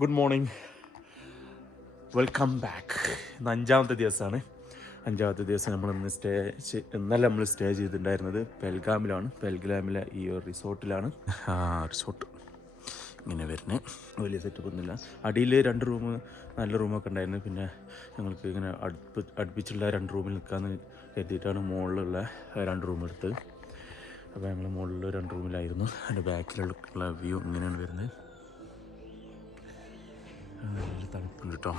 Good morning welcome back ഇന്ന് അഞ്ചാമത്തെ ദിവസമാണ്. അഞ്ചാമത്തെ ദിവസം നമ്മൾ ഇന്ന് സ്റ്റേ ഇന്നലെ നമ്മൾ സ്റ്റേ ചെയ്തിട്ടുണ്ടായിരുന്നത് പെൽഗാമിലാണ്. പെൽഗാമിലെ ഈ ഒരു റിസോർട്ടിലാണ്. ആ റിസോർട്ട്. ഇങ്ങനെ വരുന്നത് വലിയ സെറ്റപ്പ് ഒന്നുമില്ല. അടിയിൽ രണ്ട് റൂം നല്ല റൂമൊക്കെ ഉണ്ടായിരുന്നു. പിന്നെ ഞങ്ങൾക്ക് ഇങ്ങനെ അടുപ്പ് അടുപ്പിച്ചുള്ള രണ്ട് റൂമിൽ നിൽക്കാമെന്ന് കരുതിയിട്ടാണ് മുകളിലുള്ള രണ്ട് റൂം എടുത്തത്. അപ്പോൾ ഞങ്ങൾ മുകളിൽ രണ്ട് റൂമിലായിരുന്നു അതിന്റെ ബാക്കിലുള്ള വ്യൂ ഇങ്ങനെയാണ് വരുന്നത്. നല്ല തണുപ്പുണ്ട് കേട്ടോ.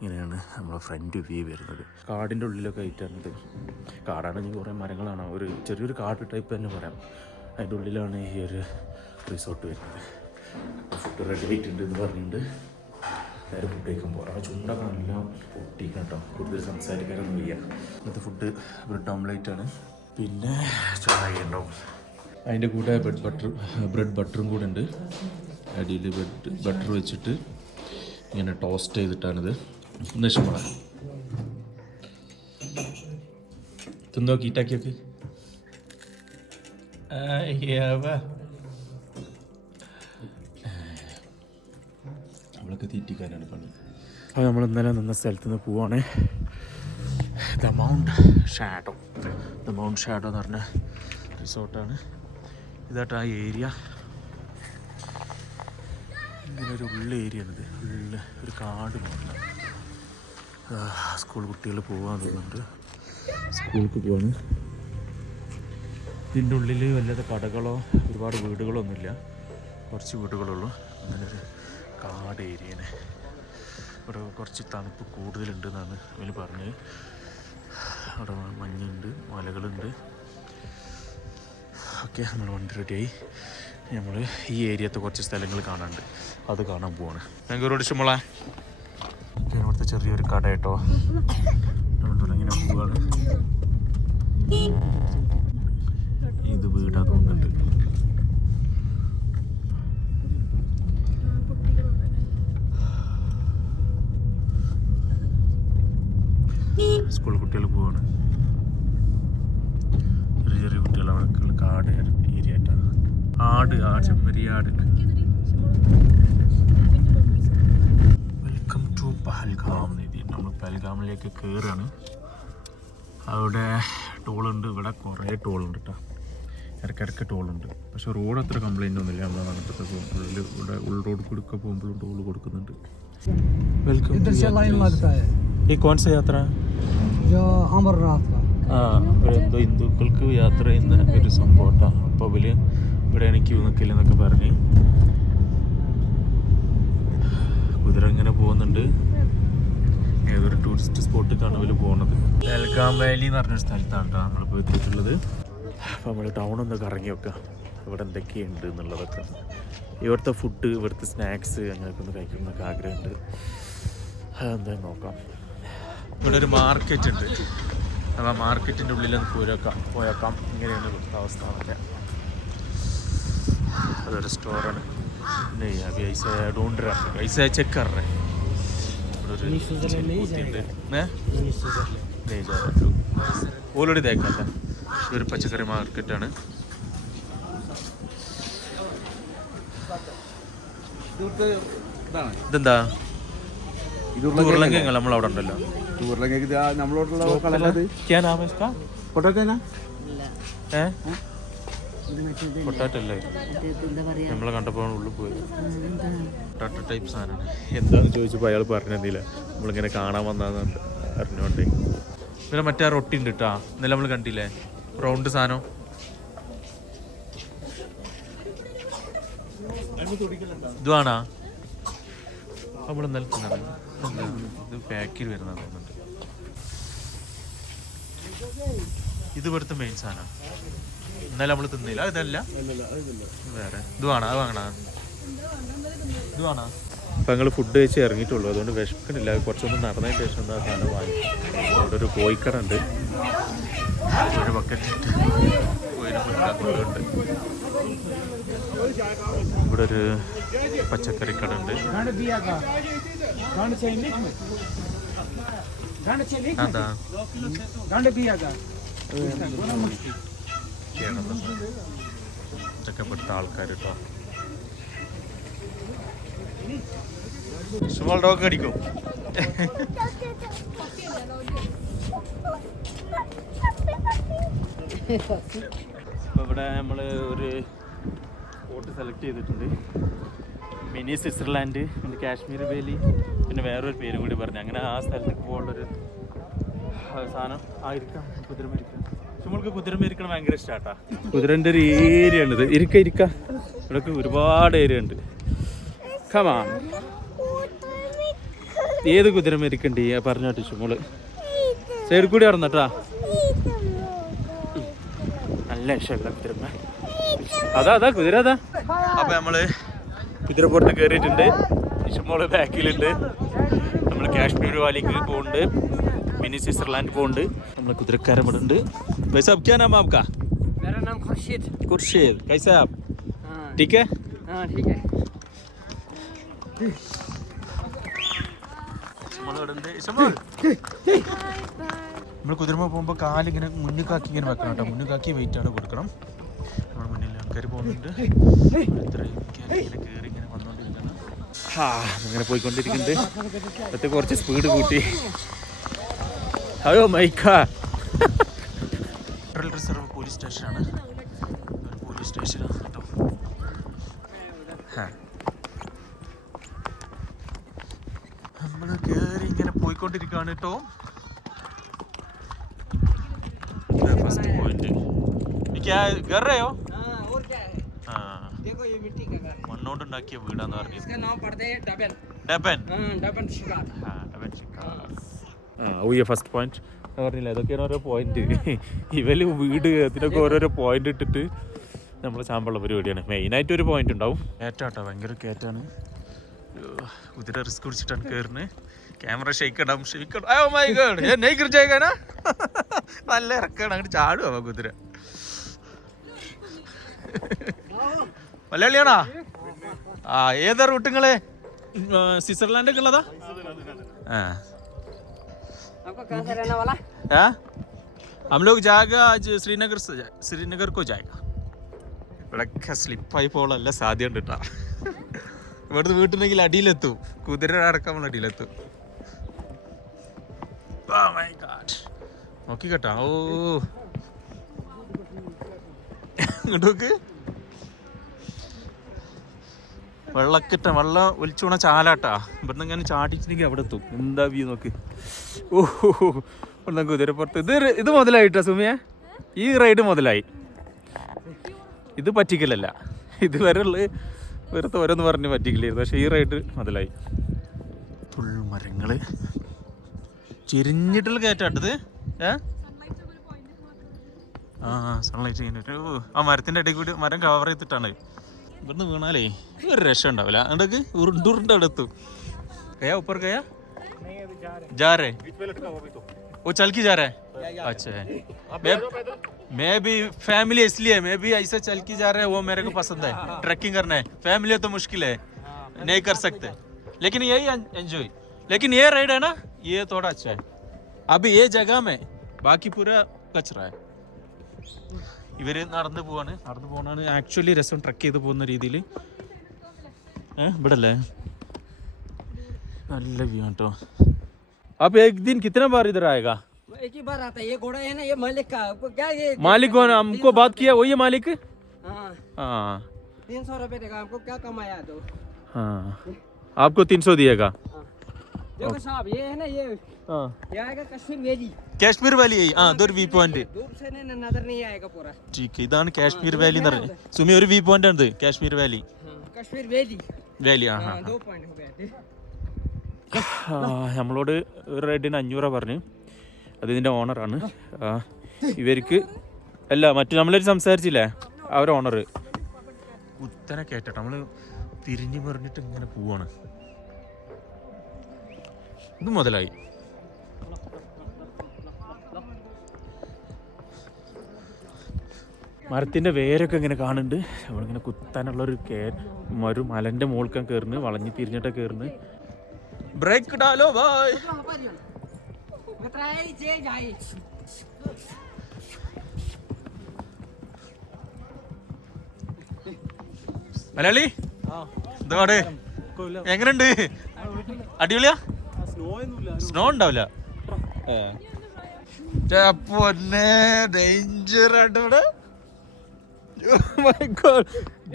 ഇങ്ങനെയാണ് നമ്മളെ ഫ്രണ്ട് വ്യൂ വരുന്നത്. കാടിന്റെ ഉള്ളിലൊക്കെ ആയിട്ടാണിത്. കാടാണെങ്കിൽ കുറേ മരങ്ങളാണ്. ഒരു ചെറിയൊരു കാട് ടൈപ്പ് തന്നെ പറയാം. അതിന്റെ ഉള്ളിലാണ് ഈ ഒരു റിസോർട്ട് വരുന്നത്. ഫുഡ് റെഡി ആയിട്ടുണ്ട് എന്ന് പറഞ്ഞിട്ടുണ്ട്. നേരെ ഫുഡ് കഴിക്കാൻ പോകാം ആ ചുണ്ടൊക്കെ നല്ല പൊട്ടിക്കണം കേട്ടോ. കൂടുതൽ സംസാരിക്കാനൊന്നും വയ്യ. ഇന്നത്തെ ഫുഡ് ബ്രെഡ് ഓംലേറ്റ് ആണ്. പിന്നെ ചായ ഉണ്ടാവും. അതിന്റെ കൂടെ ബ്രെഡ് ബട്ടർ ബ്രെഡ് ബട്ടറും കൂടെ ഉണ്ട്. അടിയിൽ ബ്രെഡ് ബട്ടർ വെച്ചിട്ട് ഇങ്ങനെ ടോസ്റ്റ് ചെയ്തിട്ടാണിത്. ഒന്ന് ഇഷ്ടപ്പെടാം തിന്നോ കീറ്റാക്കിയൊക്കെ പണി. അത് നമ്മൾ ഇന്നലെ നിന്ന സ്ഥലത്ത് നിന്ന് പോവാണ്. The mount shadow the mount shadow എന്ന് പറഞ്ഞ റിസോർട്ടാണ് ഇതായിട്ട് ആ ഏരിയ ഒരു ഉള്ള ഏരിയ ഉണ്ട് ഉള്ള ഒരു കാട് പോലെ സ്കൂൾ കുട്ടികൾ പോകാൻ തോന്നുന്നുണ്ട്. സ്കൂൾക്ക് പോവാണ്. ഇതിന്റെ ഉള്ളിൽ വല്ലാതെ കടകളോ ഒരുപാട് വീടുകളോ ഒന്നുമില്ല. കുറച്ച് വീടുകളുള്ളൂ അങ്ങനെ ഒരു കാട് ഏരിയനെ ഇവിടെ കുറച്ച് തണുപ്പ് കൂടുതലുണ്ട് എന്നാണ് ഇവർ പറഞ്ഞത്. അവിടെ മഞ്ഞുണ്ട് മലകളുണ്ട്. ഓക്കെ നമ്മൾ വണ്ടി റെഡിയായി. നമ്മൾ ഈ ഏരിയത്തെ കുറച്ച് സ്ഥലങ്ങൾ കാണാനുണ്ട്. അത് കാണാൻ പോവാണ്. ബാംഗ്ലൂരോട് ഇഷ്ടമുള്ള ഇവിടുത്തെ ചെറിയൊരു കട കേട്ടോ. ഇങ്ങനെ പോവാണ്. ഇത് വീടാ തോന്നുന്നുണ്ട് സ്കൂൾ കുട്ടികൾ പോവാണ്. ചെറിയ ചെറിയ കുട്ടികൾ അവിടെ കാട് ഏരിയ ആയിട്ടാണ്. ആട് ആ ചെമ്മരിയാട് വെൽക്കം ടു പഹൽഗാം എഴുതിയിട്ട് നമ്മൾ പഹൽഗാമിലേക്ക് കയറുകയാണ് അവിടെ ടോളുണ്ട്. ഇവിടെ കുറേ ടോളുണ്ട് കേട്ടോ ഇടയ്ക്കിടയ്ക്ക് ടോളുണ്ട്. പക്ഷേ റോഡ് അത്ര കംപ്ലയിന്റ് ഒന്നുമില്ല. നമ്മൾ നാട്ടിലത്തെ പോകുമ്പോഴും ഇവിടെ ഉൾ റോഡ് കൊടുക്കെ പോകുമ്പോഴും ടോൾ കൊടുക്കുന്നുണ്ട്. വെൽക്കം ഈ കോൺസ യാത്ര? ആ എന്തോ ഹിന്ദുക്കൾക്ക് യാത്ര ചെയ്യുന്ന ഒരു സംഭവം കേട്ടോ അപ്പോൾ ഇവർ ഇവിടെ എനിക്ക് നിൽക്കില്ല എന്നൊക്കെ പറഞ്ഞ് കുതിര ഇങ്ങനെ പോകുന്നുണ്ട്. ഏതൊരു ടൂറിസ്റ്റ് സ്പോട്ടിലേക്കാണ് ഇവർ പോകുന്നത് ബെൽഗാം വാലി എന്ന് പറഞ്ഞൊരു സ്ഥലത്താണ് കേട്ടോ നമ്മളിപ്പോൾ എത്തിയിട്ടുള്ളത് അപ്പോൾ നമ്മൾ ടൗൺ ഒന്ന് കറങ്ങി വെക്കാം ഇവിടെ എന്തൊക്കെയുണ്ട് എന്നുള്ളതൊക്കെ ഇവിടുത്തെ ഫുഡ് ഇവിടുത്തെ സ്നാക്സ് അങ്ങനെയൊക്കെ ഒന്ന് കഴിക്കണമെന്നൊക്കെ ആഗ്രഹമുണ്ട് അതെന്തായാലും നോക്കാം ഇവിടെ ഒരു മാർക്കറ്റ് ഉണ്ട് അപ്പോൾ ആ മാർക്കറ്റിൻ്റെ ഉള്ളിൽ ഒന്ന് പോയേക്കാം പോയേക്കാം ഇങ്ങനെയാണ് ഇവിടുത്തെ അവസ്ഥ അവിടെ അതൊരു സ്റ്റോറാണ് नहीं अभी ऐसा ढूंढ रहा है ऐसा चेक कर रहे हैं ഓൾറെഡി തേക്കല്ല ഇതൊരു പച്ചക്കറി മാർക്കറ്റാണ്. ഇതെന്താ? ഇത് നമ്മൾ അവിടെ ഉണ്ടല്ലോ. ഉരുളക്കിഴങ്ങ് ഇതാ നമ്മളോടുള്ള ഏ? പൊട്ടാറ്റോ അല്ലേ നമ്മളെ കണ്ടപ്പോൾ ഉള്ളിൽ പോയി പൊട്ടാറ്റ ടൈപ്പ് സാധനമാണ്. എന്താണെന്ന് ചോദിച്ചപ്പോൾ അയാൾ പറഞ്ഞില്ല നമ്മളിങ്ങനെ കാണാൻ വന്നതെന്ന് അറിഞ്ഞോണ്ടേ. പിന്നെ മറ്റേ റൊട്ടി ഉണ്ട് കേട്ടോ ഇന്നലെ നമ്മൾ കണ്ടില്ലേ? റൗണ്ട് സാധനം. ഇതുവാണാ നമ്മൾ ഇന്നലെ? ഇത് പാക്കിൽ വരുന്ന തോന്നുന്നുണ്ട്. ഇത് ഇവിടുത്തെ മെയിൻ സാധനം. ഇന്നലെ നമ്മൾ തിന്നില്ല. ഇതല്ല. വേറെ. ഇത് വേണോ? അത് വാങ്ങണോ? ഇത് വേണോ? അപ്പൊ ഞങ്ങൾ ഫുഡ് കഴിച്ച് ഇറങ്ങിയിട്ടുള്ളൂ. അതുകൊണ്ട് വിശക്കണില്ല കുറച്ചൊന്നും നടന്നതിന് ശേഷം എന്താ സാധനം വാങ്ങിക്കും അവിടെ ഒരു കോഴിക്കട ഉണ്ട്. ഒരു ബക്കറ്റ് ഇട്ട് ഇവിടെ ഒരു പച്ചക്കറി കട ഉണ്ട്. അതാ ചെയ്യണമെന്നുണ്ട് ഇതൊക്കെ പെട്ട ആൾക്കാർ കേട്ടോ സ്മോൾ ഡോക്ക് അടിക്കും. ഇപ്പോൾ ഇവിടെ നമ്മൾ ഒരു സ്പോട്ട് സെലക്ട് ചെയ്തിട്ടുണ്ട്. മിനി സ്വിറ്റ്സർലാൻഡ് പിന്നെ കാശ്മീർ വേലി പിന്നെ വേറൊരു പേരും കൂടി പറഞ്ഞു. അങ്ങനെ ആ സ്ഥലത്തേക്ക് പോകാനുള്ളൊരു സാധനം ആയിരിക്കാം കുതിരമരിക്കാം നമ്മൾക്ക് കുതിരമരിക്കണം ഭയങ്കര ഇഷ്ടാട്ടാ. കുതിരന്റെ ഒരു ഏരിയ ഉണ്ട് ഇരിക്ക ഇരിക്ക. ഇവിടെയൊക്കെ ഒരുപാട് ഏരിയ ഉണ്ട്. കമാ ഏത് കുതിരമരിക്കണ്ട് പറഞ്ഞോട്ടെ ചുമൾ സൈഡ് കൂടി നടന്നട്ടാ. നല്ല ഇഷ്ടമല്ല കുതിരമ്മ. അതാ അതാ കുതിര അതാ. അപ്പൊ നമ്മൾ കുതിരപ്പുറത്ത് കയറിയിട്ടുണ്ട് ഇഷ്ടംപോലെ ബാക്കിലുണ്ട്. നമ്മൾ കാശ്മീർ വാലിക്ക് പോകുന്നുണ്ട് മിനി സ്വിറ്റ്സർലാൻഡ് പോകുന്നുണ്ട് നമ്മൾ കുതിരക്കാരൻ ഇവിടെ ഉണ്ട് वैसे अब क्या नाम है आपका मेरा नाम खुर्शीद खुर्शीद कैसे है आप हाँ ठीक है हाँ ठीक है നമ്മൾ കുതിരമ പോകുമ്പോൾ കാലിങ്ങനെ മുന്നിക്കാക്കി ഇങ്ങനെ വെക്കണം കേട്ടോ മുന്നിക്കാക്കി വെയിറ്റ് ആണ് കൊടുക്കണം നമ്മൾ മുന്നിൽ ആൾക്കാർ പോകുന്നുണ്ട് ഇത്രയും ഇങ്ങനെ കയറി ഇങ്ങനെ വന്നുകൊണ്ടിരിക്കണം ആ അങ്ങനെ പോയിക്കൊണ്ടിരിക്കുന്നുണ്ട് അതൊക്കെ കുറച്ച് സ്പീഡ് കൂട്ടി hello mica federal reserve police സ്റ്റേഷനാണ്. ഒരു പോലീസ് സ്റ്റേഷനാണ് കേട്ടോ നമ്മൾ കയറി ഇങ്ങനെ പോയിക്കൊണ്ടിരിക്കുകയാണ് കേട്ടോ. ഫസ്റ്റ് പോയിന്റ് എനിക്ക് ആ ഗറയോ മണ്ണോണ്ടുണ്ടാക്കിയ വീടാന്ന് പറഞ്ഞു ഡബൻ. ഡബൻ? ഫസ്റ്റ് പോയിന്റ് പറഞ്ഞില്ല ഇതൊക്കെയാണ് ഓരോ പോയിന്റ് ഇവൽ വീട് അതിനൊക്കെ ഓരോരോ പോയിന്റ് ഇട്ടിട്ട് നമ്മൾ ചാമ്പുള്ള പരിപാടിയാണ്. മെയിനായിട്ട് ഒരു പോയിന്റ് ഉണ്ടാവും. കയറ്റാട്ടോ ഭയങ്കര കയറ്റാണ് കുതിര റിസ്ക് പിടിച്ചിട്ടാണ് കയറുന്നത് ക്യാമറ ഷെയ്ക്ക് ഇടാം ഷെയ്ക്ക് ഇടാം. കുറിച്ചേക്കാനാ നല്ല ഇറക്കാണ് അങ്ങോട്ട് ചാടുവാ കുതിര മലയാളിയാണോ? ആ ഏതാ റൂട്ട് നിങ്ങൾ സ്വിറ്റ്സർലാൻഡ് ഒക്കെ ഉള്ളതാ? ആ. वाला हाँ हम लोग जाएगा आज श्रीनगर से जाए- श्रीनगर को जाएगा ഇവിടൊക്കെ സ്ലിപ്പായി പോകാനുള്ള സാധ്യത ഉണ്ട് കേട്ടാ ഇവിടുന്ന് വീട്ടുണ്ടെങ്കിൽ അടിയിലെത്തും കുതിര അടക്കം നമ്മൾ അടിയിലെത്തും Oh my God. നോക്കി കേട്ടാ ഓ ഇങ്ങോട്ട് നോക്ക് വെള്ളക്കിട്ട വെള്ളം ഒലിച്ചുണ ചാലാട്ടാ ഇവിടുന്ന് ഇങ്ങനെ ചാടിച്ചിട്ടുണ്ടെങ്കിൽ അവിടെ എത്തും എന്താ വ്യൂ നോക്ക് ഓ ഒന്ന് കുതിരപ്പുറത്ത് ഇത് ഇത് മുതലായിട്ടോ സുമിയ? ഈ റൈഡ് മുതലായി. ഇത് പറ്റിക്കലല്ല. ഇതുവരെ ഉള്ള വെറുതെ ഓരോന്ന് പറഞ്ഞ് പറ്റിക്കില്ലായിരുന്നു പക്ഷേ ഈ റൈഡ് മുതലായി. ഫുൾ മരങ്ങൾ ചെരിഞ്ഞിട്ടുള്ള കയറ്റാട്ടത് ഏ? ആ സൺലൈറ്റ് കഴിഞ്ഞിട്ട് ഓ ആ മരത്തിന്റെ ഇടയിൽ കൂടി മരം കവർ ചെയ്തിട്ടാണ്. ഇവിടുന്ന് വീണാലേ ഒരു രക്ഷ ഉണ്ടാവില്ല. അങ്ങോട്ടേക്ക് ഉരുണ്ടുരുണ്ട് അവിടെ എത്തും. गया ऊपर गया जा रहे वो चल के जा रहा है अच्छा है मैं मैं भी फैमिली इसलिए मैं भी ऐसे चल के जा रहा है वो मेरे को पसंद है ट्रैकिंग करना है फैमिली तो मुश्किल है नहीं कर सकते लेकिन यही एंजॉय लेकिन ये राइड है ना ये थोड़ा अच्छा है अभी ये जगह में बाकी पूरा कचरा है ഇവര് നടന്നു പോവാണ് നടന്നു പോകണാണ് ആക്ച്വലി രസം ട്രക്ക് ചെയ്ത് പോകുന്ന രീതിയിൽ ഏഹ് ഇവിടെ അല്ലേ നല്ല വ്യൂ കേട്ടോ आप एक दिन कितना बार इधर आएगा एक ही बार आता है ये घोड़ा है ना ये मालिक का है। आपको क्या ये मालिक कौन हमको बात किया वही है मालिक हाँ हाँ तीन सौ रुपये देगा आपको क्या कमाया तो हाँ आपको तीन सौ दिएगा हाँ। देखो साहब ये है ना ये हाँ ये आएगा कश्मीर वेली കാശ്മീർ വാലി ആ അതൊരു വ്യൂ പോയിന്റ് धूप से ना नजर नहीं आएगा पूरा ठीक ഇതാണ് കാശ്മീർ വാലി എന്ന് പറയുന്നത് സുമി ഒരു വ്യൂ പോയിന്റ് ആണ് ഇത് കാശ്മീർ വാലി हाँ कश्मीर वेली വാലി ആ हाँ നമ്മളോട് ഒരു റൈഡിന് അഞ്ഞൂറ പറഞ്ഞു. അത് ഇതിന്റെ ഓണറാണ്. ഇവർക്ക് അല്ല മറ്റു നമ്മളൊരു സംസാരിച്ചില്ലേ? അവർ ഓണർ കുത്തനെ കേട്ടോ. നമ്മൾ തിരിഞ്ഞു പറഞ്ഞിട്ട് ഇങ്ങനെ പോവാണ്. ഇത് മുതലായി. മരത്തിന്റെ വേരൊക്കെ ഇങ്ങനെ കാണുന്നുണ്ട്. നമ്മളിങ്ങനെ കുത്താനുള്ളൊരു കേ ഒരു മലന്റെ മുകൾക്കാൻ കയറുന്നു വളഞ്ഞ് തിരിഞ്ഞിട്ടൊക്കെ കയറുന്നു ബ്രേക്ക് ഡാലോ ബായ് बताए जे जाए മലയാളി എന്താണ് എങ്ങനെയുണ്ട് അടിപൊളിയാ സ്നോ ഉണ്ടാവില്ല പൊന്നെ ഡേഞ്ചർ ആയിട്ട് ഇവിടെ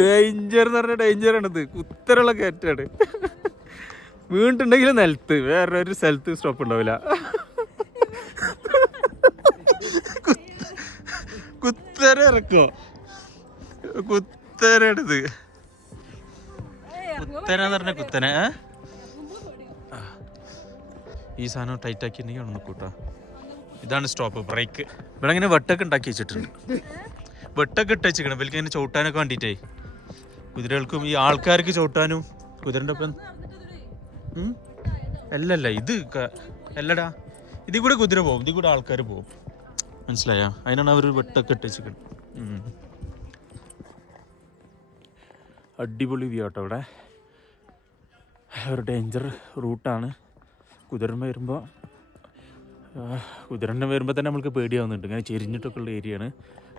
ഡേഞ്ചർ എന്ന് പറഞ്ഞ ഡേഞ്ചർ ആണിത് കുത്തരുള്ള കയറ്റാണ് വീണ്ടുണ്ടെങ്കിൽ നിലത്ത്. വേറെ ഒരു സ്ഥലത്ത് സ്റ്റോപ്പ് ഉണ്ടാവില്ല. കുത്തര ഇറക്കോ? കുത്തരാണിത് കുത്തന എന്ന് പറഞ്ഞ കുത്തന. ഈ സാധനം ടൈറ്റ് ആക്കി ഒന്ന് കൂട്ടാ ഇതാണ് സ്റ്റോപ്പ് ബ്രേക്ക് ഇവിടെ ഇങ്ങനെ വെട്ടൊക്കെ ഉണ്ടാക്കി വെച്ചിട്ടുണ്ട്. വെട്ടൊക്കെ ഇട്ട് വെച്ചിരിക്കണം. ഇവർക്ക് ഇങ്ങനെ ചവിട്ടാനൊക്കെ വേണ്ടിയിട്ടേ. കുതിരകൾക്കും ഈ ആൾക്കാർക്ക് ചവിട്ടാനും കുതിരന്റെ ഒപ്പം? അല്ലല്ല ഇത് അല്ലടാ. ഇതിൽ കൂടെ കുതിര പോകും ഇതിൽ കൂടെ ആൾക്കാർ പോകും മനസ്സിലായോ? അതിനാണ് അവർ വെട്ടൊക്കെ ഇട്ട്. അടിപൊളി വ്യൂ ആട്ടോ ഇവിടെ ഒരു ഡേഞ്ചർ റൂട്ടാണ് കുതിരമ്മ വരുമ്പോൾ കുതിരണ്ണ വരുമ്പോൾ തന്നെ നമ്മൾക്ക് പേടിയാവുന്നുണ്ട്. ഇങ്ങനെ ചെരിഞ്ഞിട്ടൊക്കെ ഉള്ള ഏരിയയാണ്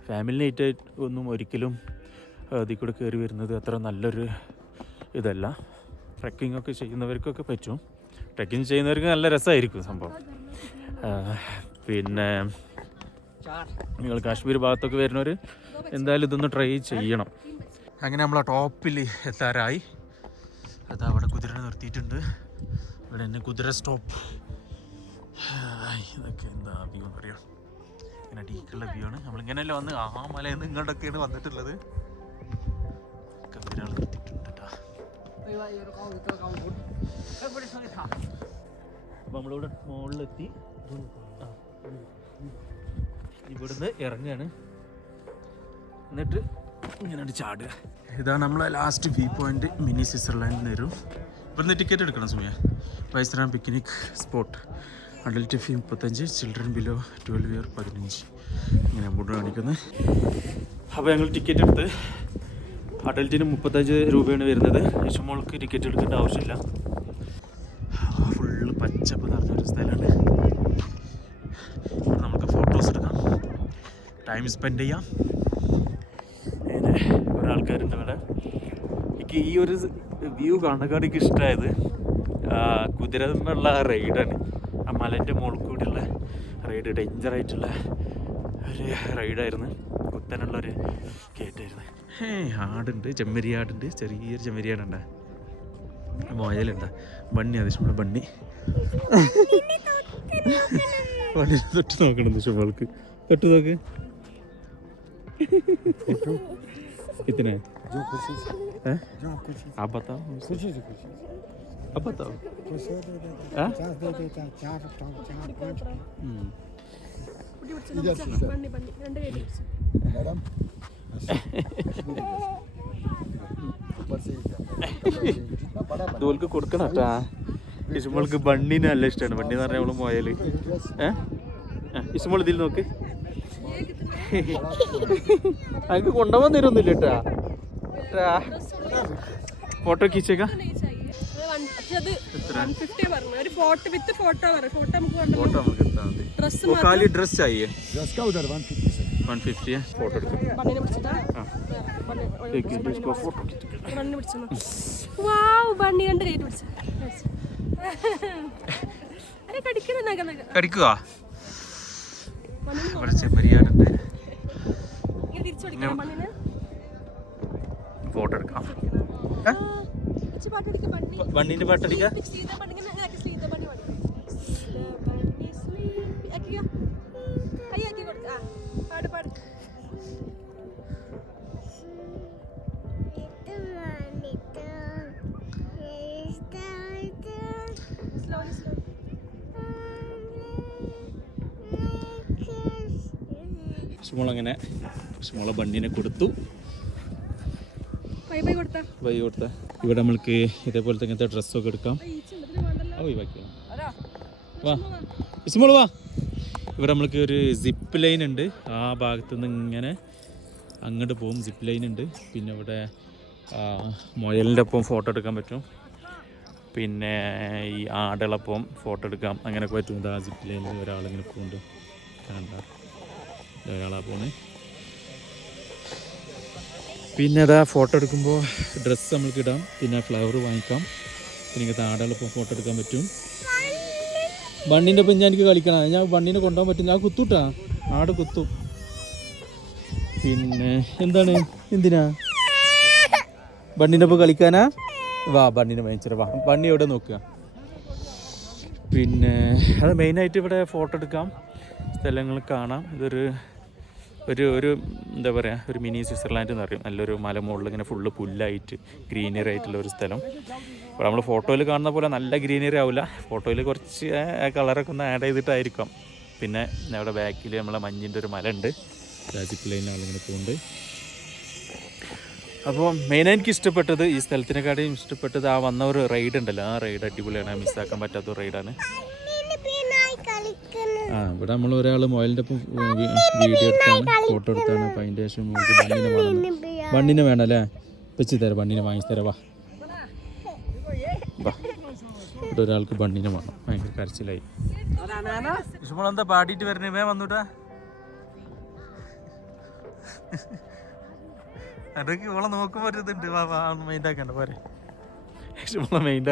ഫാമിലി നൈറ്റ് ഒന്നും ഒരിക്കലും അതിൽ കൂടെ കയറി വരുന്നത് അത്ര നല്ലൊരു ഇതല്ല. ട്രക്കിംഗ് ഒക്കെ ചെയ്യുന്നവർക്കൊക്കെ പറ്റും. ട്രക്കിംഗ് ചെയ്യുന്നവർക്ക് നല്ല രസമായിരിക്കും സംഭവം. പിന്നെ നിങ്ങൾ കാശ്മീർ ഭാഗത്തൊക്കെ വരുന്നവർ എന്തായാലും ഇതൊന്ന് ട്രൈ ചെയ്യണം. അങ്ങനെ നമ്മൾ ആ ടോപ്പിൽ എത്താറായി. അതാ അവിടെ കുതിര നിർത്തിയിട്ടുണ്ട്. ഇവിടെ തന്നെ കുതിര സ്റ്റോപ്പ്. ഇതൊക്കെ എന്താ വ്യൂ പറയുക ഇങ്ങനെ ഡീക്കുള്ള വ്യൂ ആണ്. നമ്മളിങ്ങനെയല്ല വന്ന് ആ മലയിൽ നിന്ന് ഇങ്ങോട്ടൊക്കെയാണ് വന്നിട്ടുള്ളത്. കുതിരകൾ നമ്മളിവിടെ മുകളിലെത്തി. ഇവിടുന്ന് ഇറങ്ങുകയാണ് എന്നിട്ട് ഇങ്ങനെ ചാടുക. ഇതാണ് നമ്മളെ ലാസ്റ്റ് വ്യൂ പോയിന്റ് മിനി സ്വിറ്റ്സർലാൻഡിൽ വരും. ഇവിടുന്ന് ടിക്കറ്റ് എടുക്കണം സുമിയ. വൈസ്രാം പിക്നിക് സ്പോട്ട് അഡൽറ്റ് ഫീ മുപ്പത്തഞ്ച് ചിൽഡ്രൻ ബിലോ ട്വൽവ് ഇയർ പതിനഞ്ച്. ഇങ്ങനെ മുമ്പ് കാണിക്കുന്നത് അപ്പോൾ ഞങ്ങൾ ടിക്കറ്റ് എടുത്ത് അഡൽറ്റിന് മുപ്പത്തഞ്ച് രൂപയാണ് വരുന്നത്. യശുമോൾക്ക് ടിക്കറ്റ് എടുക്കേണ്ട ആവശ്യമില്ല. ഫുള്ള് പച്ചപ്പ് നിറഞ്ഞൊരു സ്ഥലമാണ്. നമുക്ക് ഫോട്ടോസ് എടുക്കാം. ടൈം സ്പെൻഡ് ചെയ്യാം. അങ്ങനെ കുറേ ആൾക്കാരുണ്ട് ഇവിടെ. എനിക്ക് ഈ ഒരു വ്യൂ കാണക്കാട് എനിക്ക് ഇഷ്ടമായത് കുതിരമുള്ള റൈഡാണ് ആ മലന്റെ മുകളിൽ കൂടിയുള്ള റൈഡ് ഡേഞ്ചറായിട്ടുള്ള ഒരു റൈഡായിരുന്നു കുത്തനുള്ള ഒരു കയറ്റായിരുന്നു ഹേ ആടുണ്ട് ചെമ്മരിയാടുണ്ട് ചെറിയൊരു ചെമ്മരിയാടുണ്ട് മുയലുണ്ട് ബണ്ണി അത് നമ്മുടെ ബണ്ണി ബണ്ണി തൊട്ട് നോക്കണം ഷുമോൾക്ക് തൊട്ട് നോക്ക് कितने जो खुशी से हैं जो आप खुशी आप बताओ हमसे। खुशी से खुशी आप बताओ खुशी दे देता हाँ? पचास दे देता चार चार पाँच हम्म। इधर से सर मैडम തോൽക്ക് കൊടുക്കണട്ടാ ഇസ്മോൾക്ക് ബണ്ണിനെ നല്ല ഇഷ്ടമാണ് ബണ്ണി എന്ന് പറഞ്ഞാൽ അവൾ ഏഹ് ഇസ്മോൾ ഇതിൽ നോക്ക്. അങ്ങക്ക് കൊണ്ടുപോകാൻ തരുന്നില്ല കേട്ടാ ഫോട്ടോ കീച്ചേക്കാ ഡ്രസ് ഡ്രസ് ആയി ഡ്രസ് വൺ ഫിഫ്റ്റിയെ ഫോട്ടോ എടുക്കും. കടിക്കുക ഇവിടെ ചെമ്മരിയാടുണ്ട്. ഫോട്ടോ എടുക്കാം. വണ്ണിന്റെ പാട്ടടിക്കാം സുമോളങ്ങനെ പശുമുള ബണ്ണിനെ കൊടുത്തു. വൈ കൊടുത്ത. ഇവിടെ നമ്മൾക്ക് ഇതേപോലത്തെ ഇങ്ങനത്തെ ഡ്രസ്സൊക്കെ എടുക്കാം. ആ ഒഴിവാക്കിയാ. വാ. വാ. ഇവിടെ നമ്മൾക്ക് ഒരു സിപ്പ് ലൈൻ ഉണ്ട്. ആ ഭാഗത്ത് നിന്ന് ഇങ്ങനെ അങ്ങോട്ട് പോകും. സിപ്പ് ലൈൻ ഉണ്ട്. പിന്നെ ഇവിടെ ആ, മുയലിന്റെ ഒപ്പം ഫോട്ടോ എടുക്കാൻ പറ്റും. പിന്നെ ഈ ആടുകളൊപ്പം ഫോട്ടോ എടുക്കാം. അങ്ങനെയൊക്കെ പറ്റും. ഇതാ സിപ്പ് ലൈനിൽ ഒരാളിങ്ങനെ പോകുന്നുണ്ട് കണ്ട? ഒരാളാ പോണേ. പിന്നെ അതാ ഫോട്ടോ എടുക്കുമ്പോൾ ഡ്രസ്സ് നമ്മൾക്ക് ഇടാം. പിന്നെ ഫ്ലവർ വാങ്ങിക്കാം. പിന്നെ എനിക്ക് താടകളിപ്പോൾ ഫോട്ടോ എടുക്കാൻ പറ്റും. ബണ്ണിന്റെ ഒപ്പം ഞാൻ എനിക്ക് കളിക്കണം. ഞാൻ ബണ്ണിനെ കൊണ്ടുപോകാൻ പറ്റും ഞാൻ കുത്തൂട്ടാ. ആട് കുത്തും. പിന്നെ എന്താണ്? എന്തിനാ? ബണ്ണിന്റെ ഒപ്പം കളിക്കാനാ? വാ ബണ്ണിനെ വാങ്ങിച്ചിട്ട് വാ. ബണ്ണി എവിടെ നോക്കുക? പിന്നെ അത് മെയിനായിട്ട് ഇവിടെ ഫോട്ടോ എടുക്കാം. സ്ഥലങ്ങൾ കാണാം. ഇതൊരു ഒരു ഒരു എന്താ പറയുക ഒരു മിനി സ്വിറ്റ്സർലാൻഡ് എന്ന് പറയും. നല്ലൊരു മലമുകളിൽ ഇങ്ങനെ ഫുള്ള് പുല്ലായിട്ട് ഗ്രീനറി ആയിട്ടുള്ള ഒരു സ്ഥലം. അപ്പോൾ നമ്മൾ ഫോട്ടോയിൽ കാണുന്ന പോലെ നല്ല ഗ്രീനറി ആവില്ല. ഫോട്ടോയിൽ കുറച്ച് കളറൊക്കെ ഒന്ന് ആഡ് ചെയ്തിട്ടായിരിക്കാം. പിന്നെ അവിടെ ബാക്കിൽ നമ്മളെ മഞ്ഞിന്റെ ഒരു മല ഉണ്ട്. രാജിക് പോകുന്നുണ്ട് അപ്പോൾ മെയിനായി എനിക്ക് ഇഷ്ടപ്പെട്ടത് ഈ സ്ഥലത്തിനെക്കാട്ടിയും ഇഷ്ടപ്പെട്ടത് ആ വന്ന ഒരു റൈഡ് ഉണ്ടല്ലോ. ആ റൈഡ് അടിപൊളിയാണ്. മിസ്സാക്കാൻ പറ്റാത്ത റൈഡാണ് ആ ഇവിടെ നമ്മൾ ഒരാൾ മൊയലിന്റെ ഒപ്പം വീഡിയോ എടുത്താണ് ഫോട്ടോ എടുത്താണ്. അപ്പം അതിന്റെ ശേഷം നമുക്ക് ബണ്ണിനെ വേണം ബണ്ണിനെ വേണം അല്ലേ വെച്ച് തരാം ബണ്ണിനെ വാങ്ങിച്ചു തരാം വാ. ഇവിടെ ഒരാൾക്ക് ബണ്ണിനെ വേണം ഭയങ്കര കരച്ചിലായി. എന്താ പാടിയിട്ട് വരണേ? വേ വന്നൂട്ടാ മൈൻഡ് ആക്കണ്ട പോരെ. നമ്മളെ മൈൻഡ്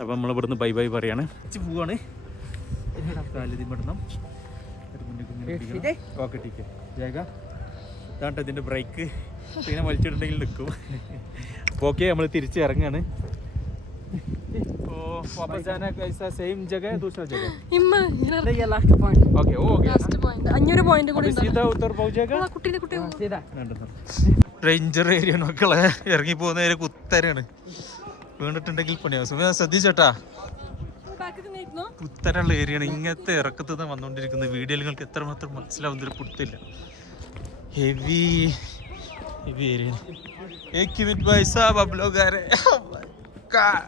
അപ്പം നമ്മൾ ഇവിടുന്ന് ബൈ ബൈ പറയാണ്. ഇച്ചി പോവാണ് കാലിതിപ്പെടണം ഓക്കെ ടീക്ക് ജേഗ ഇതാണ്ട് ഇതിൻ്റെ ബ്രേക്ക് ഇങ്ങനെ വലിച്ചിട്ടുണ്ടെങ്കിൽ നിൽക്കും അപ്പോൾ ഓക്കെ നമ്മൾ തിരിച്ച് ഇറങ്ങാണ് ഓ वापस जाना कैसा सेम जगह है दूसरा जगह ഇമ്മ ഇങ്ങനെ ये लास्ट पॉइंट ओके हो गया ലാസ്റ്റ് പോയിന്റ് അഞ്ഞൂറ് പോയിന്റ് കൂടി अभी सीधा उधर पहुंचेगा ആ കുട്ടീനെ കുട്ടി सीधा റേഞ്ചർ ഏരിയ മക്കളെ ഇറങ്ങി പോകുന്ന ഒരു കുത്തരാണ് വീണിട്ടുണ്ടെങ്കിൽ പണിയാവും സുമ ശ്രദ്ധിച്ചോട്ടാ ബാക്കി നിന്നോ കുത്തനുള്ള ഏരിയയാണ് ഇങ്ങനത്തെ ഇറക്കത്ത് നിന്ന് വന്നുകൊണ്ടിരിക്കുന്നത് വീഡിയോയിൽ നിങ്ങൾക്ക് എത്രമാത്രം മനസ്സിലാവുന്നൊരു പുത്തില്ല ഹെവി ഹെവി ഏരിയ एक मिनट भाई साहब अब लोग आ रहे हैं Oh my God.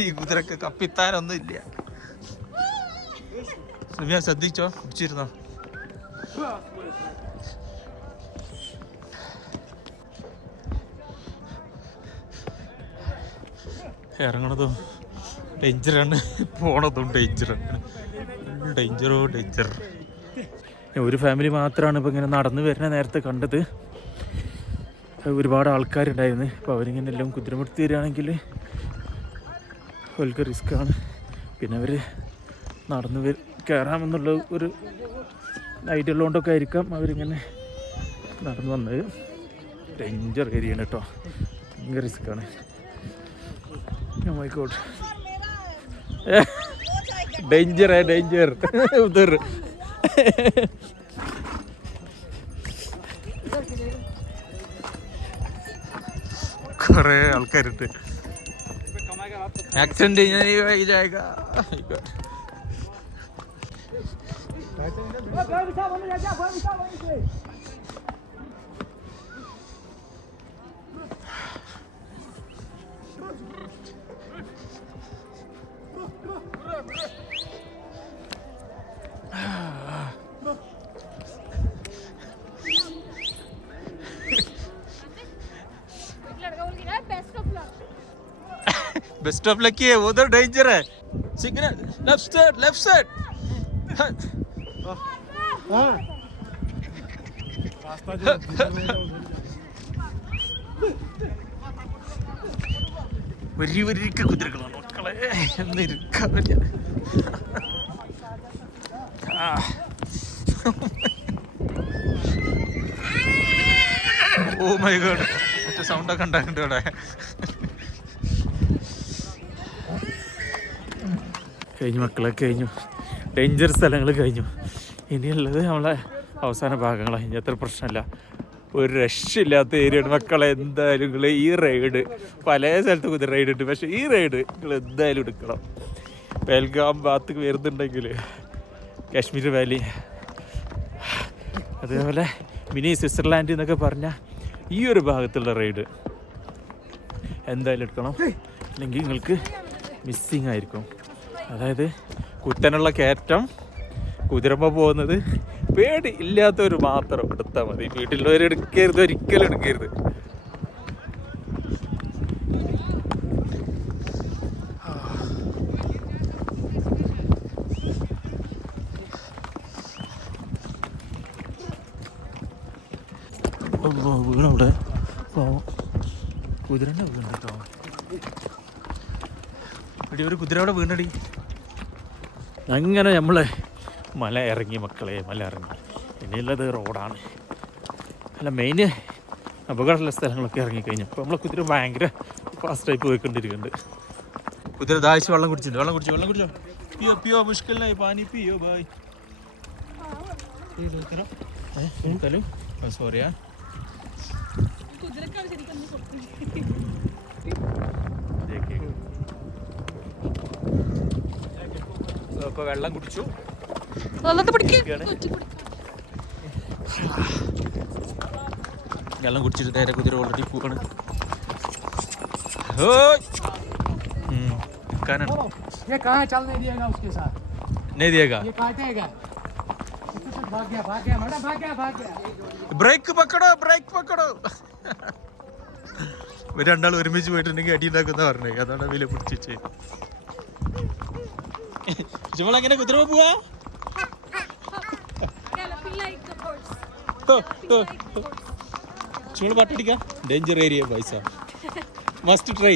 ഈ കുതിരക്ക് കപ്പിത്താനൊന്നും ഇല്ല സുമിയ ശ്രദ്ധിച്ചോ പിടിച്ചിരുന്നോ ഇറങ്ങണതും ഡേഞ്ചറാണ് പോണതും ഡേഞ്ചറാണ് ഡേഞ്ചറോ ഡേഞ്ചർ ഒരു ഫാമിലി മാത്രമാണ് ഇപ്പോൾ ഇങ്ങനെ നടന്നു വരുന്ന നേരത്തെ കണ്ടത്. ഒരുപാട് ആൾക്കാരുണ്ടായിരുന്നു. അപ്പോൾ അവരിങ്ങനെ എല്ലാം കുതിരമുടുത്തി തരികയാണെങ്കിൽ അവർക്ക് റിസ്ക്കാണ് പിന്നെ അവർ നടന്നു വരും കയറാമെന്നുള്ള ഒരു ഐഡിയ ഉള്ളതുകൊണ്ടൊക്കെ ആയിരിക്കാം അവരിങ്ങനെ നടന്നു വന്നത്. ഡേഞ്ചർ ഏരിയയാണ് കേട്ടോ. ഭയങ്കര റിസ്ക്കാണ് മൈക്കോട്ട് डेंजर है डेंजर उधर കുറെ ആൾക്കാരുണ്ട് ആക്സിഡന്റ് जाएगा बेस्ट ऑफ लकी है उधर डेंजर है signal left side left side വരി വരിക്ക കുതിരകളാണ് ആ. Oh my god. മറ്റേ സൗണ്ടൊക്കെ ഉണ്ടാക്കുന്നുണ്ട് ഇവിടെ. കഴിഞ്ഞു മക്കളെ കഴിഞ്ഞു. ഡേഞ്ചർ സ്ഥലങ്ങൾ കഴിഞ്ഞു. ഇനിയുള്ളത് നമ്മളെ അവസാന ഭാഗങ്ങളാണ് ഇനി അത്ര പ്രശ്നമില്ല. ഒരു രക്ഷയില്ലാത്ത ഏരിയയാണ് മക്കളെ എന്തായാലും നിങ്ങൾ ഈ റൈഡ് പല സ്ഥലത്ത് കുതിര റൈഡ് ഉണ്ട്. പക്ഷേ ഈ റൈഡ് നിങ്ങൾ എന്തായാലും എടുക്കണം. പേൽഗാം ഭാഗത്ത് വരുന്നുണ്ടെങ്കിൽ കാശ്മീർ വാലി അതേപോലെ മിനി സ്വിറ്റ്സർലാൻഡ് എന്നൊക്കെ പറഞ്ഞാൽ ഈ ഒരു ഭാഗത്തുള്ള റൈഡ് എന്തായാലും എടുക്കണം. അല്ലെങ്കിൽ നിങ്ങൾക്ക് മിസ്സിങ് ആയിരിക്കും. അതായത് കുത്തനുള്ള കയറ്റം കുതിരമ്മ പോകുന്നത് പേടി ഇല്ലാത്തവർ മാത്രം എടുത്താൽ മതി. വീട്ടിലുള്ളവർ എടുക്കരുത് ഒരിക്കലും എടുക്കരുത്. വീണവിടെ. പാവം. കുതിരന്റെ എടി ഒരു അവിടെ വീണടി. അങ്ങനെ നമ്മൾ മല ഇറങ്ങി മക്കളെ മല ഇറങ്ങി പിന്നെയുള്ളത് റോഡാണ് അല്ല മെയിൻ അപകടമുള്ള സ്ഥലങ്ങളൊക്കെ ഇറങ്ങിക്കഴിഞ്ഞു അപ്പോൾ നമ്മളെ കുതിര ഭയങ്കര ഫാസ്റ്റായി പോയിക്കൊണ്ടിരിക്കുന്നുണ്ട് കുതിര ദാഹിച്ച് വെള്ളം കുടിച്ചിട്ടുണ്ട് വെള്ളം കുടിച്ചു വെള്ളം കുടിച്ചോ പിയോ പിയോ മുഷ്കലായി പാനി പിയോ ബായ് സോറിയാ. അപ്പോൾ വെള്ളം കുടിച്ചു വെള്ളം കുടിച്ചിട്ട് നേരെ കുതിര ഓൾറെഡി പോവാണ്. ബ്രേക്ക് ബ്രേക്ക് രണ്ടാൾ ഒരുമിച്ച് പോയിട്ടുണ്ടെങ്കിൽ അടി ഉണ്ടാക്കുന്ന പറഞ്ഞേ അതാണ് വില പിടിച്ച് അങ്ങനെ കുതിര പോവാ? Horse. പാട്ടടിക്കാം ഡേഞ്ചർ ഏരിയ പൈസ മസ്റ്റ് ട്രൈ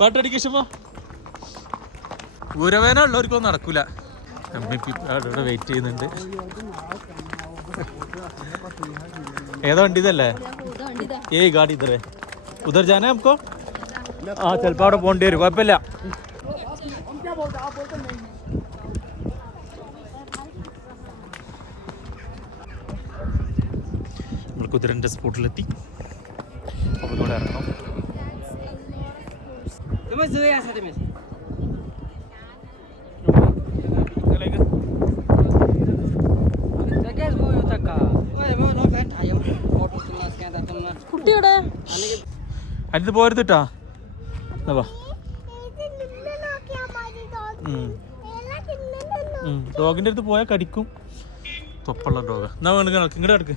പാട്ടടിക്ക ക്ഷമ ഗുരവേന ഉള്ളവർക്കൊന്നും നടക്കൂല. അവിടെ വെയിറ്റ് ചെയ്യുന്നുണ്ട്. ഏതാ വണ്ടി ഇതല്ലേ? ഏയ് ഗാഡി ഇതറേ ഉദർജാനേ നമുക്കോ? ആ ചിലപ്പോൾ അവിടെ പോകേണ്ടി വരും. കുഴപ്പമില്ല. Tengah സ്പോട്ടിലെത്തി. tak ഇറങ്ങണം. കുട്ടിയുടെ? അടുത്ത് പോരുത് കേട്ടാ എന്നാ വാ. ഡോഗിന്റെ അടുത്ത് പോയാൽ കടിക്കും. തൊപ്പുള്ള ഡോഗ. എന്നാ വേണ്ട കിടക്ക് ഇങ്ങോട്ട് കിടക്ക്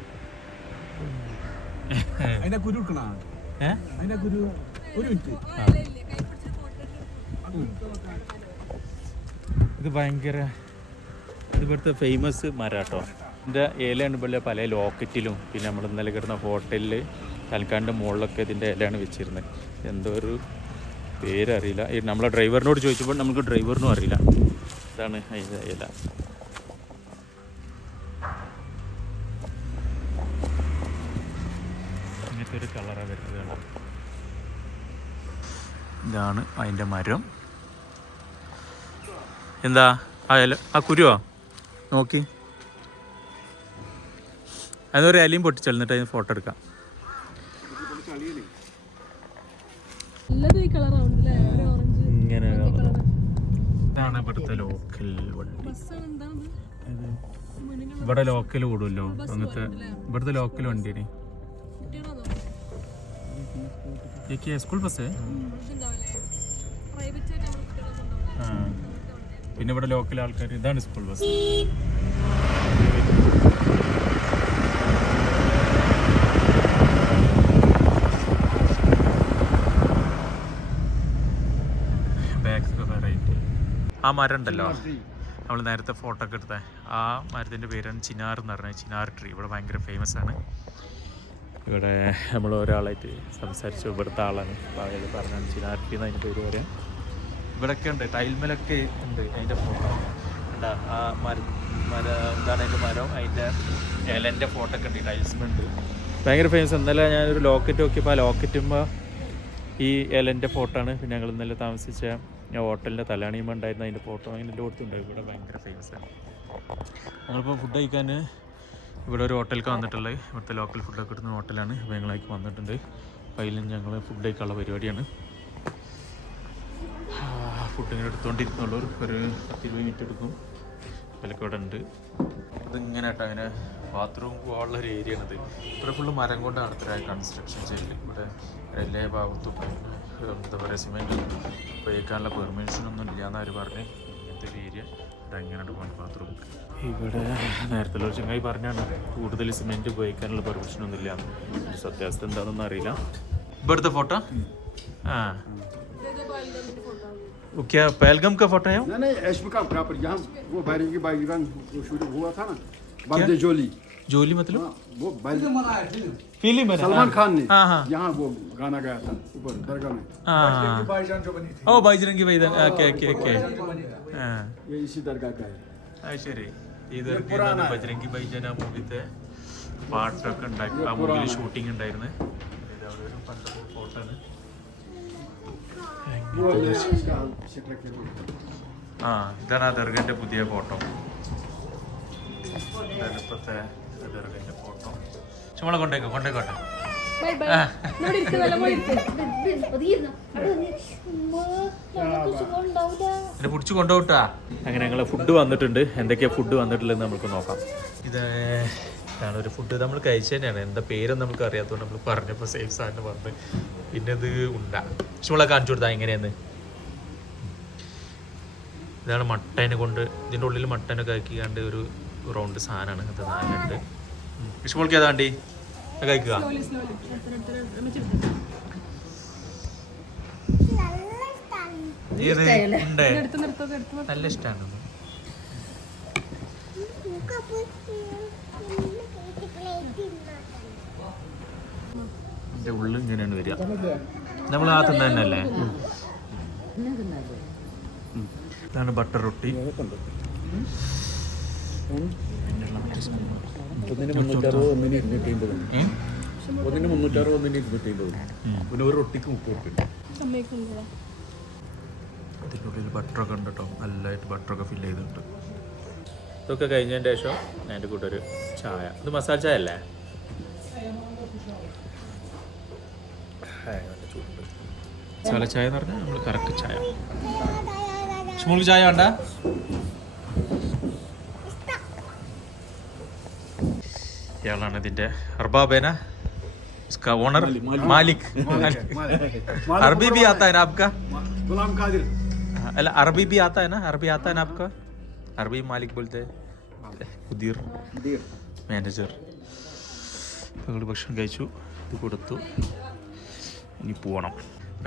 അതിന്റെ കുരു എടുക്കണ? അതിന്റെ കുരു ഒരു മിനിറ്റ്. ഇത് ഭയങ്കര ഇത് ഇവിടുത്തെ ഫേമസ് മരാട്ടോ ഇതിന്റെ ഇലയാണ് പോലെ പല ലോക്കറ്റിലും പിന്നെ നമ്മൾ ഇന്നലെ കിടന്ന ഹോട്ടലിൽ തൽക്കാലിന്റെ മുകളിലൊക്കെ ഇതിന്റെ ഇലയാണ് വെച്ചിരുന്നത്. എന്തോ ഒരു പേരറിയില്ല. നമ്മളെ ഡ്രൈവറിനോട് ചോദിച്ചപ്പോൾ നമുക്ക് ഡ്രൈവറിനും അറിയില്ല. ഇതാണ് അതിന്റെ ഇല ഇങ്ങനത്തെ ഒരു കളറാണ് വരുന്നത് ഇതാണ് അതിന്റെ മരം. എന്താ? ആ ഇല ആ കുരുവോ? നോക്കി. അതൊരു ഇലയും പൊട്ടിച്ചെന്നിട്ട് അതിന് ഫോട്ടോ എടുക്കാം. ഇങ്ങനെ ഇതാണ് ഇവിടുത്തെ ലോക്കൽ വണ്ടി. ഇവിടെ ലോക്കൽ കൂടുമല്ലോ. അങ്ങനത്തെ ഇവിടുത്തെ ലോക്കൽ വണ്ടിയാണ്. ഏക്ക് സ്കൂൾ ബസ് പിന്നെ ഇവിടെ ലോക്കൽ ആൾക്കാർ ഇതാണ് സ്കൂൾ ബസ്. ആ മരം ഉണ്ടല്ലോ നമ്മൾ നേരത്തെ ഫോട്ടോ ഒക്കെ എടുത്തേ. ആ മരത്തിന്റെ പേരാണ് ചിനാർ എന്ന് പറഞ്ഞത്. ചിനാർ ട്രീ ഇവിടെ ഭയങ്കര ഫേമസ് ആണ്. ഇവിടെ നമ്മൾ ഒരാളായിട്ട് സംസാരിച്ചു. ഇവിടുത്തെ ആളാണ്. അപ്പോൾ അയാൾ പറഞ്ഞു ചിനാർ ട്രീ എന്ന് അതിന്റെ പേര് പറയാം ഇവിടെയൊക്കെ ഉണ്ട്. ടൈൽമലൊക്കെ ഉണ്ട് അതിന്റെ ഫോട്ടോ. ഉണ്ടാ ആ മര മര എന്താണ് അതിന്റെ മരം? അതിന്റെ ഇലന്റെ ഫോട്ടോ ഒക്കെ ഉണ്ട്. ടൈൽസും ടൈൽസ്മുണ്ട് ഭയങ്കര ഫേമസ് ഇന്നലെ ഞാനൊരു ലോക്കറ്റ് നോക്കിയപ്പോൾ ആ ലോക്കറ്റുമ്പോൾ ഈ ഇലന്റെ ഫോട്ടോ ആണ്. പിന്നെ ഞങ്ങൾ ഇന്നലെ താമസിച്ച ഞാൻ ഹോട്ടലിന്റെ തലാണിയുമ്പോൾ ഉണ്ടായിരുന്ന അതിന്റെ ഫോട്ടോ അങ്ങനെ എല്ലായിടത്തും ഇവിടെ ഭയങ്കര ഫേമസ് ആണ്. ഞങ്ങളിപ്പോൾ ഫുഡ് കഴിക്കാൻ ഇവിടെ ഒരു ഹോട്ടലിലേക്ക് വന്നിട്ടുള്ളത്. ഇവിടുത്തെ ലോക്കൽ ഫുഡൊക്കെ കിട്ടുന്ന ഹോട്ടലാണ് അപ്പോൾ ഞങ്ങളേക്ക് വന്നിട്ടുണ്ട്. അപ്പോൾ ഞങ്ങൾ ഫുഡ് കഴിക്കാനുള്ള പരിപാടിയാണ്. ഫുഡ് ഇങ്ങനെ എടുത്തുകൊണ്ടിരിക്കുന്നുള്ളൂ ഒരു പത്ത് ഇരുപത് മിനിറ്റ് എടുക്കും. വിലക്ക് ഇവിടെ ഉണ്ട്. ഇതിങ്ങനെ കേട്ടോ അങ്ങനെ ബാത്റൂം പോകാനുള്ള ഒരു ഏരിയ ആണിത് ഇവിടെ ഫുള്ള് മരം കൊണ്ടാണ് അടുത്ത കൺസ്ട്രക്ഷൻ ചെയ്യൽ. ഇവിടെ എല്ലാ ഭാഗത്തും എന്താ പറയുക സിമെന്റ് ഉപയോഗിക്കാനുള്ള പെർമിഷൻ ഒന്നും ഇല്ലയെന്ന് അവർ പറഞ്ഞ് ഇങ്ങനത്തെ ഒരു ഏരിയ എങ്ങനെയാണ് പോകുന്നത് ബാത്റൂം ഇവിടെ നേരത്തെ ഒരു ചങ്ങായി പറഞ്ഞാണ് കൂടുതൽ സിമെൻറ്റ് ഉപയോഗിക്കാനുള്ള പെർമിഷൻ ഒന്നും ഇല്ല സത്യാവസ്ഥ എന്താണെന്നൊന്നും അറിയില്ല ഇവിടുത്തെ ഫോട്ടോ ആ वो क्या पहलगम का फोटो है वो? नहीं नहीं एशमी का प्रॉपर यहाँ वो बारीकी बाईगन वो शूटिंग हुआ था ना बर्थडे जोली जोली मतलब हाँ, वो बारी- फिल्म है ना? सलमान खान ने हाँ हाँ यहाँ वो गाना गाया था ऊपर दरगाह में हाँ ओ बाईजरंगी भाईजान ओके ओके ओके हाँ ये इसी दरगाह का है അത് ബജരംഗി ബജ്രംഗി മൂവിത്തെ പാട്ടൊക്കെ ഉണ്ടാക്കി ആ മൂവിയിൽ ഷൂട്ടിംഗ് ഉണ്ടായിരുന്നു. ആ ഇതാണ് അദർഗന്റെ പുതിയ ഫോട്ടോ. ഇപ്പോഴത്തെ ഫോട്ടോ. ചുമളെ കൊണ്ടേക്കോ കൊണ്ടേക്കോട്ടെ. ബൈ ബൈ ഇവിടെ ഇരിക്ക് നല്ല പോലെ ഇരിക്ക്. എന്നെ പിടിച്ച് കൊണ്ടുപോട്ടാ അങ്ങനെ ഞങ്ങൾ ഫുഡ് വന്നിട്ടുണ്ട്. എന്തൊക്കെയാ ഫുഡ് വന്നിട്ടുള്ളത് നമുക്ക് നോക്കാം. ഇത് ഇതാണ് ഒരു ഫുഡ് നമ്മൾ കഴിച്ചു തന്നെയാണ്. എന്താ പേരൊന്നും നമുക്ക് അറിയാത്തതുകൊണ്ട് നമ്മൾ പറഞ്ഞപ്പോൾ സേഫ് സാറിന് വന്ന് പിന്നെ ഇത് ഉണ്ട. ചുമളെ കാണിച്ചു കൊടുത്താ എങ്ങനെയാന്ന്? ഇതാണ് മട്ടനെ കൊണ്ട് ഇതിന്റെ ഉള്ളിൽ മട്ടനൊക്കെ ആക്കിക്കാണ്ട് ഒരു റൗണ്ട് സാധനമാണ് അത് നാലുണ്ട്. വിഷ്മോൾക്ക് ഏതാണ്ടി കഴിക്കുക നല്ല ഇഷ്ടമാണ് ഇതിന്റെ ഉള്ളിൽ ഇങ്ങനെയാണ് വരിക. നമ്മൾ ആ തിന്ന തന്നെയല്ലേ? ഇതാണ് ബട്ടർ റൊട്ടി. ഒന്നിന് മുന്നൂറ്ററുപത് ഒന്നിന് ഇരുന്നൂറ്റി അമ്പത്? ഒന്നിന് മുന്നൂറ്ററുപത് ഒന്നിന് ഇരുന്നൂറ്റി അമ്പത് പിന്നെ ഒരു റൊട്ടിക്ക് മുപ്പത് റുപ്യ ഇതിന്റെ ഉള്ളിൽ ബട്ടറൊക്കെ ഉണ്ട് കേട്ടോ. നല്ലതായിട്ട് ബട്ടറൊക്കെ ഫില്ല് ചെയ്തിട്ടുണ്ട്. ഇതൊക്കെ കഴിഞ്ഞതിന് ശേഷം എന്റെ കൂടെ ഒരു ചായ. ഇത് മസാല ചായ അല്ലേ. മസാല ചായ എന്ന് പറഞ്ഞാൽ നമ്മൾ കറക്റ്റ് ചായ. സ്മൂൾ ചായ വേണ്ട? ആളാണ് ഇതിന്റെ. അർബാബേന ഓണർ മാലിക് അറബി ബി ആത്ത അല്ല അറബി ബി ആത്താന അറബി ആത്ത ആപ്ക അറബി മാലിക് പോലത്തെ മാനേജർ. ഞങ്ങൾ ഭക്ഷണം കഴിച്ചു ഇത് കൊടുത്തു. ഇനി പോകണം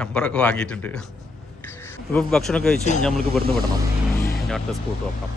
നമ്പറൊക്കെ വാങ്ങിയിട്ടുണ്ട്. ഇപ്പൊ ഭക്ഷണം കഴിച്ച് നമ്മൾക്ക് ഇവിടുന്ന് വിടണം. അടുത്ത സ്പോട്ട് നോക്കാം.